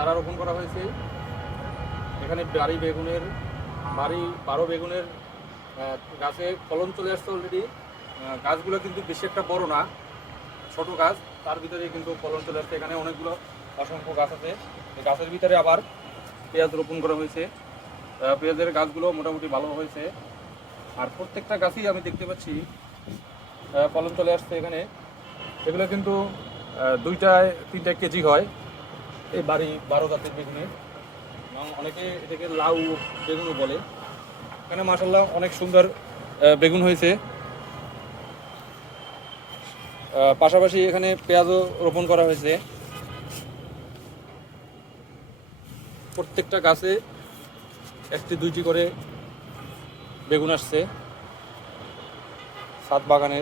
চারা রোপণ করা হয়েছে। এখানে বারো বেগুনের গাছে ফলন চলে আসছে অলরেডি। গাছগুলো কিন্তু বেশি একটা বড় না, ছোট গাছ, তার ভিতরে কিন্তু ফলন চলে আসছে। এখানে অনেকগুলো অসংখ্য গাছ আছে। এই গাছের ভিতরে আবার পেঁয়াজ রোপণ করা হয়েছে। পেঁয়াজের গাছগুলো মোটামুটি ভালো হয়েছে। আর প্রত্যেকটা গাছই আমি দেখতে পাচ্ছি ফলন চলে আসছে এখানে। এগুলো কিন্তু 2-3 কেজি হয় এই বারো জাতের বেগুনের। অনেকে এটাকে লাউ বেগুনও বলে। এখানে মাশাআল্লাহ অনেক সুন্দর বেগুন হয়েছে। পাশাপাশি এখানে পেঁয়াজও রোপণ করা হয়েছে। প্রত্যেকটা গাছে 1-2টি করে বেগুন আসছে ছাদ বাগানে।